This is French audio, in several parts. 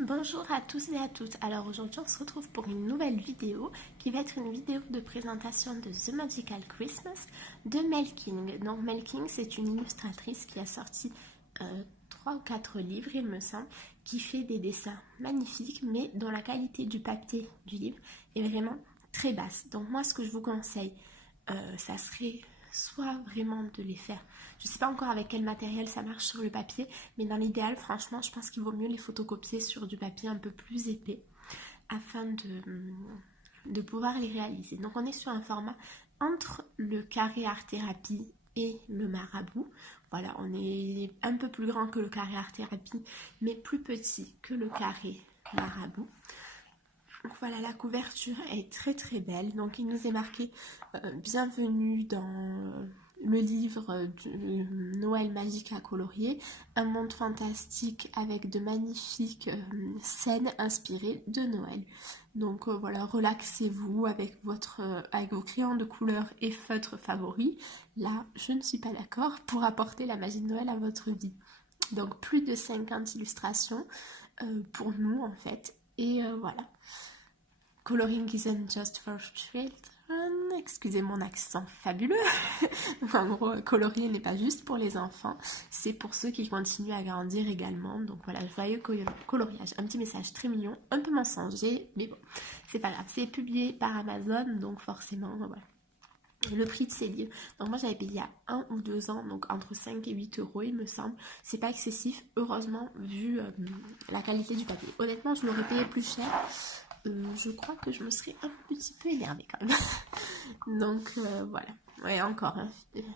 Bonjour à tous et à toutes. Alors aujourd'hui on se retrouve pour une nouvelle vidéo qui va être une vidéo de présentation de The Magical Christmas de Mel King. Donc Mel King, c'est une illustratrice qui a sorti 3 ou 4 livres il me semble, qui fait des dessins magnifiques mais dont la qualité du papier du livre est vraiment très basse. Donc moi ce que je vous conseille, ça serait soit vraiment de les faire. Je ne sais pas encore avec quel matériel ça marche sur le papier, mais dans l'idéal, franchement, je pense qu'il vaut mieux les photocopier sur du papier un peu plus épais afin de pouvoir les réaliser. Donc on est sur un format entre le carré art thérapie et le marabout. Voilà, on est un peu plus grand que le carré art thérapie, mais plus petit que le carré marabout. Donc voilà, la couverture est très très belle. Donc il nous est marqué bienvenue dans le livre de Noël magique à colorier, un monde fantastique avec de magnifiques scènes inspirées de Noël. Donc voilà, relaxez-vous avec avec vos crayons de couleur et feutres favoris. Là, je ne suis pas d'accord pour apporter la magie de Noël à votre vie. Donc plus de 50 illustrations pour nous en fait. Et voilà. Coloring isn't just for children. Excusez mon accent fabuleux. En gros, colorier n'est pas juste pour les enfants, c'est pour ceux qui continuent à grandir également. Donc voilà, joyeux coloriage. Un petit message très mignon, un peu mensonger, mais bon, c'est pas grave. C'est publié par Amazon, donc forcément, voilà. Le prix de ces livres, donc moi j'avais payé il y a 1 ou 2 ans, donc entre 5 et 8 euros il me semble. C'est pas excessif, heureusement, vu la qualité du papier. Honnêtement, je l'aurais payé plus cher. Je crois que je me serais un petit peu énervée quand même. Donc voilà. Ouais, encore, hein.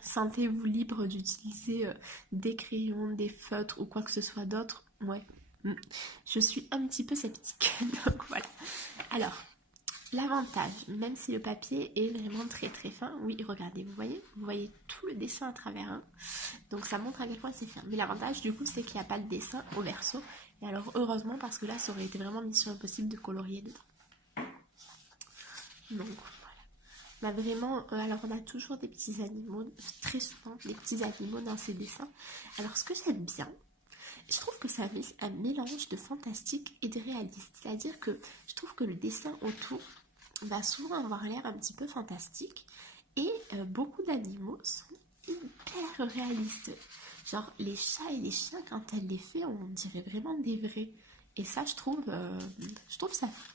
Sentez-vous libre d'utiliser des crayons, des feutres ou quoi que ce soit d'autre. Ouais, je suis un petit peu sceptique. Donc voilà. Alors, l'avantage, même si le papier est vraiment très très fin, oui, regardez, vous voyez tout le dessin à travers un. Donc ça montre à quel point c'est fin. Mais l'avantage du coup, c'est qu'il n'y a pas de dessin au verso. Et alors heureusement, parce que là, ça aurait été vraiment mission impossible de colorier dedans. Donc voilà. On a vraiment, alors on a toujours des petits animaux, très souvent des petits animaux dans ces dessins. Alors ce que j'aime bien, je trouve que ça fait un mélange de fantastique et de réaliste. C'est-à-dire que je trouve que le dessin autour va souvent avoir l'air un petit peu fantastique et beaucoup d'animaux sont hyper réalistes. Genre les chats et les chiens, quand elle les fait, on dirait vraiment des vrais. Et ça, je trouve ça fou.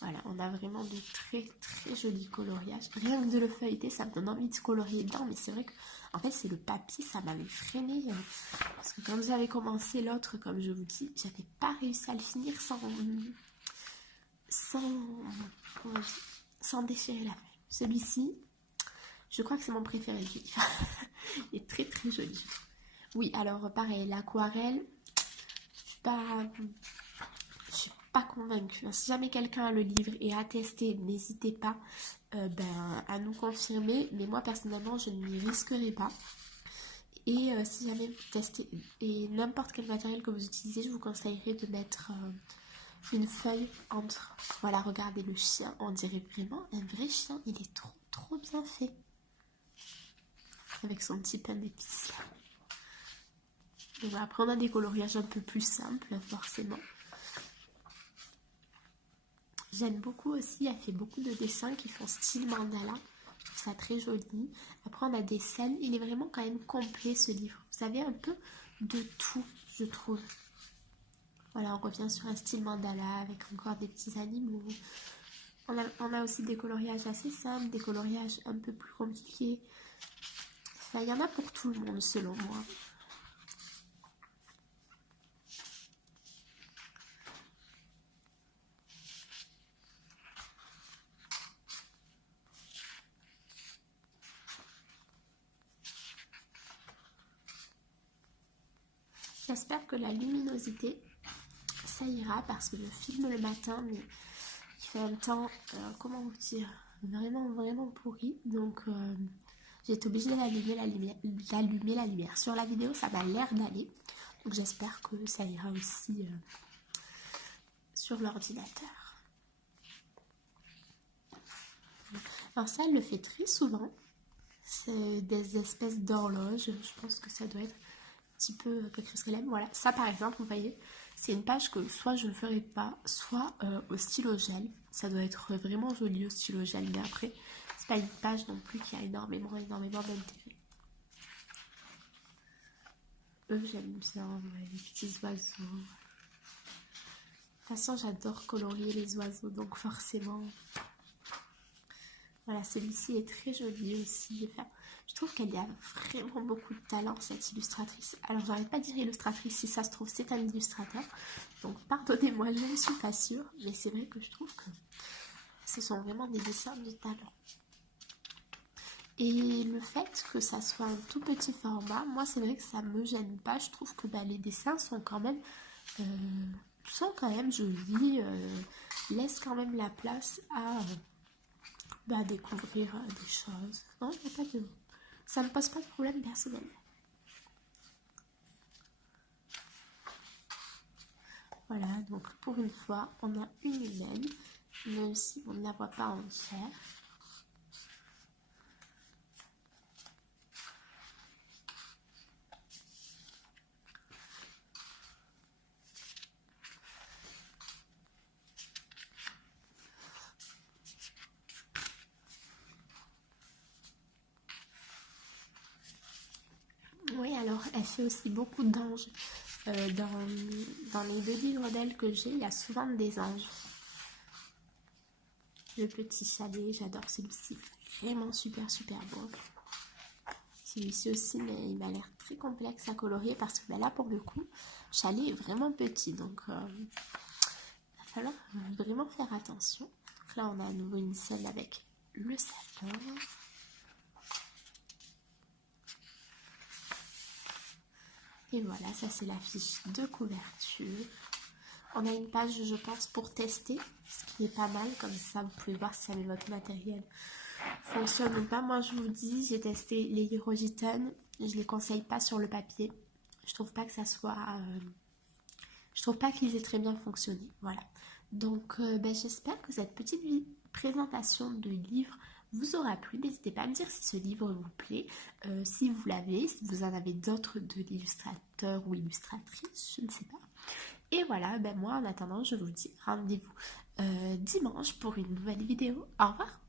Voilà, on a vraiment de très très jolis coloriages. Rien que de le feuilleter, ça me donne envie de colorier dedans, mais c'est vrai que en fait c'est le papier, ça m'avait freiné. Parce que quand j'avais commencé l'autre, comme je vous dis, j'avais pas réussi à le finir sans, sans déchirer la feuille. Celui-ci, je crois que c'est mon préféré du livre. Il est très très joli. Oui, alors pareil, l'aquarelle, je suis pas convaincue. Si jamais quelqu'un a le livre et a testé, n'hésitez pas à nous confirmer. Mais moi personnellement, je ne m'y risquerai pas. Et si jamais vous testez et n'importe quel matériel que vous utilisez, je vous conseillerais de mettre une feuille entre. Voilà, regardez le chien, on dirait vraiment un vrai chien. Il est trop trop bien fait. Avec son petit pain d'épices. Après on a des coloriages un peu plus simples forcément. J'aime beaucoup aussi, elle fait beaucoup de dessins qui font style mandala. Je trouve ça très joli. Après on a des scènes, il est vraiment quand même complet ce livre. Vous avez un peu de tout, je trouve. Voilà, on revient sur un style mandala avec encore des petits animaux. On a aussi des coloriages assez simples, des coloriages un peu plus compliqués. Enfin, il y en a pour tout le monde selon moi. J'espère que la luminosité, ça ira parce que je filme le matin, mais il fait un temps, comment vous dire, vraiment vraiment pourri. Donc j'ai été obligée d'allumer la lumière. Sur la vidéo, ça m'a l'air d'aller. Donc j'espère que ça ira aussi sur l'ordinateur. Alors ça, elle le fait très souvent. C'est des espèces d'horloges. Je pense que ça doit être petit peu quelque chose qu'elle aime. Voilà, ça par exemple, vous voyez, c'est une page que soit je ne ferai pas, soit au stylo gel. Ça doit être vraiment joli au stylo gel, mais après, c'est pas une page non plus qui a énormément d'intérêt. Eux, j'aime bien, ouais, les petits oiseaux. De toute façon, j'adore colorier les oiseaux, donc forcément... Voilà, celui-ci est très joli aussi. Enfin, je trouve qu'elle a vraiment beaucoup de talent, cette illustratrice. Alors, j'arrête pas de dire illustratrice, si ça se trouve, c'est un illustrateur. Donc, pardonnez-moi, je ne suis pas sûre. Mais c'est vrai que je trouve que ce sont vraiment des dessins de talent. Et le fait que ça soit un tout petit format, moi, c'est vrai que ça me gêne pas. Je trouve que les dessins sont quand même jolis, laissent quand même la place à... découvrir des choses. Non, il n'y a pas de... Ça ne pose pas de problème personnel. Voilà, donc pour une fois, on a une humaine, même si on ne la voit pas entière. Oui, alors elle fait aussi beaucoup d'anges. Dans les 2 livres d'elle que j'ai, il y a souvent des anges. Le petit chalet, j'adore celui-ci. Vraiment super beau. Celui-ci aussi, mais il m'a l'air très complexe à colorier parce que là, pour le coup, le chalet est vraiment petit. Donc, il va falloir vraiment faire attention. Donc là, on a à nouveau une scène avec le sapin. Et voilà, ça c'est la fiche de couverture. On a une page, je pense, pour tester, ce qui est pas mal. Comme ça, vous pouvez voir si jamais votre matériel fonctionne ou pas. Moi, je vous dis, j'ai testé les Hirogiten. Je les conseille pas sur le papier. Je trouve pas que ça soit... je trouve pas qu'ils aient très bien fonctionné. Voilà. Donc, j'espère que cette petite présentation de livre vous aura plu. N'hésitez pas à me dire si ce livre vous plaît, si vous l'avez, si vous en avez d'autres de l'illustrateur ou illustratrice, je ne sais pas. Et voilà, moi en attendant, je vous dis rendez-vous dimanche pour une nouvelle vidéo. Au revoir!